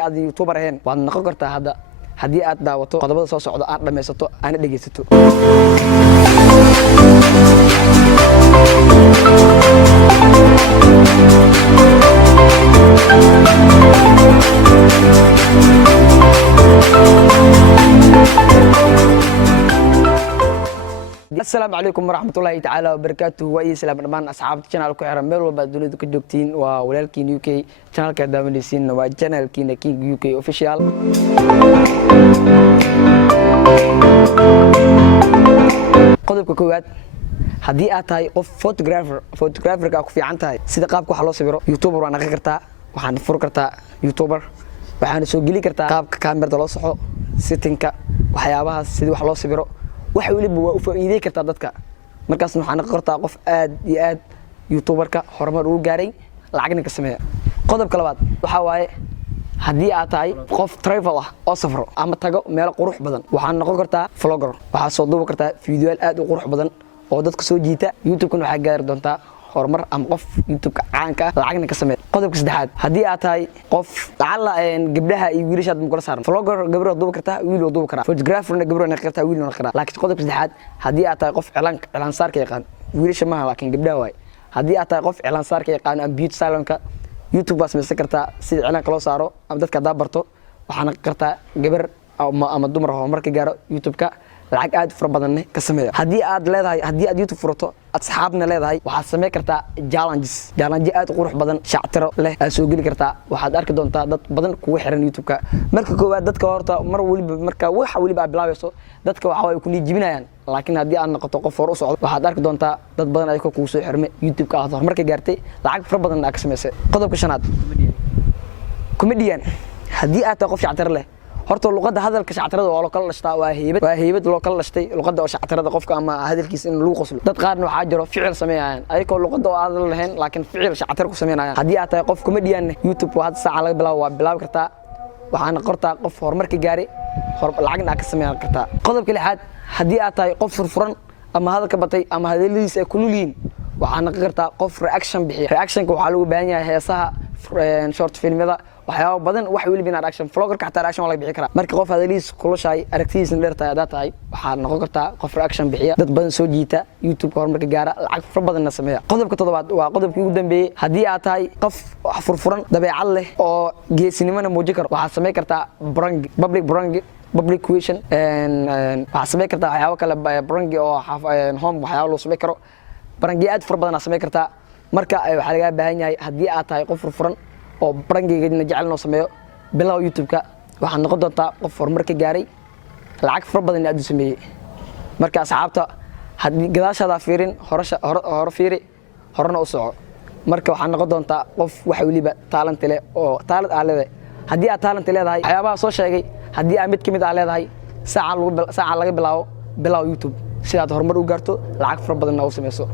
aad youtuber ahayn waad noqon kartaa hadda haddii aad daawato qodobada soo socda aad dhameysato aana dhageysato. السلام عليكم ورحمة الله تعالى وبركاته وأي سلام دمان أصحاب channel ku xiran meel walba dunida ka joogtiin waa walaalkiin UK channel ka daawanaysiin waa channel kiina King UK official qodobka koowaad haddii aad tahay qof photographer ka ku fiican tahay sida qaabka wax loo sawiro youtuber waa naqi kartaa waxaan fur kartaa youtuber waxaan soo geli kartaa qaabka kaamirada loo saxo settingka waxyaabahaas sida wax loo sawiro wax waliba waa u faa'iideey kartaa dadka markaas waxaan noqon kartaa qof aad iyo aad youtuberka horumar ugu gaaray lacagna ka sameeya. qodobka labaad waxa waaye haddii aad tahay qof travel ah oo safro ama tago meel qurux badan waxaan noqon kartaa vlogger waxaa soo duubi kartaa fiidiyoyaal aad u qurux badan oo dadka soo jiita youtube-kana waxaa gaari doontaa horumar ama qof youtube-ka caanka ah lacagna ka sameeya. qodobka saddexaad haddii aad tahay qof lacala gabdhaha iyo wiilashaad ma kula saaran vlogger gabdho duubi kartaa wiil oo duubi karaa photographer-na gabdho noqon kartaa wiil noqon karaa. laakiin qodobka saddexaad haddii aad tahay qof iclaan saarka yaqaan wiilasha maaha laakiin gabdhaha waay haddii aad tahay qof iclaan saarka yaqaan ama beauty salon-ka youtube baa samaysan kartaa sida iclaanka loo saaro ama dadka haddaa barto waxaa noqon kartaa gabar ama dumar horumarka gaaro youtube-ka lacag aad fara badan ka sameeya. haddii aad youtube furato asxaabna leedahay waxaad sameyn kartaa challenges aad u qurux badan shactiro leh aad soo geli kartaa waxaad arki doontaa dad badan kugu xiran youtube-ka. marka koowaad dadka horta marka wax waliba aad bilaabayso dadka waxa way ku nijibinayaan laakiin haddii aad noqoto qof hor u socdo waxaad arki doontaa dad badan ay kugu soo xirmay youtube-ka aad horumarka gaartay lacag fara badan aad ka sameysay. qodobka shanaad comedian haddii aad tahay qof shactiro leh horta luqadda hadalka shactirada waa loo kala dhashtaa waa heybad loo kala dhashtay luqadda oo shactirada qofka ama hadalkiisa in lagu qoslo dad qaarna waxaa jiro ficil sameeyaan ayagoo luqadda oo aan lahayn laakiin ficil shactir ku sameeyaan. haddii aad tahay qof comedian youtube waa hadda saaca laga bilaabo waa bilaabi kartaa waxaana qortaa qof horumarka gaari lacagna ka sameeyan kartaa. qodobka lixaad haddii aad tahay qof furfuran ama hadalka batay ama hadaladiisa ay kulul yihiin waxaana noqon kartaa qof reaction bixiya. reactionka waxaa lagu baahan yahay heesaha short filmada waxyaabo badan wax waliba in reaction vlogger-ka xataa reaction waa laga bixi karaa. marka qof hadaliis kulushaay aragtidiisna dheer tahay haddaad tahay waxaad noqon kartaa qof reaction bixiya dad badan soo jiita youtube-ka horumarka gaara lacag fara badanna sameeya. qodobka toddobaad waa qodobkii ugu dambeeyey haddii aad tahay qof furfuran dabeecad leh oo geesinimona muujin karo waxaad sameyn kartaa public question waxaad sameyn kartaa waxyaabo kale brangi oo home waxyaabo loo sameyn karo brangi aad fara badan aad sameyn kartaa. marka waxaa lagaa baahan yahay haddii aad tahay qof furfuran oo brangigeedna jecel inuu sameeyo bilow youtube-ka waxaad noqon doontaa qof horumarka gaaray lacag fara badan aad u sameeyey. marka asxaabta haddii gadaashaada fiirin hore fiiri horena u soco marka waxaad noqon doontaa qof wax waliba talent leh oo talent aad leedahay. haddii aad talent leedahay waxyaabaha soo sheegay haddii aad mid ka mid ah leedahay saaca laga bilaabo bilow youtube si aad horumar u gaarto lacag fara badanna u sameyso.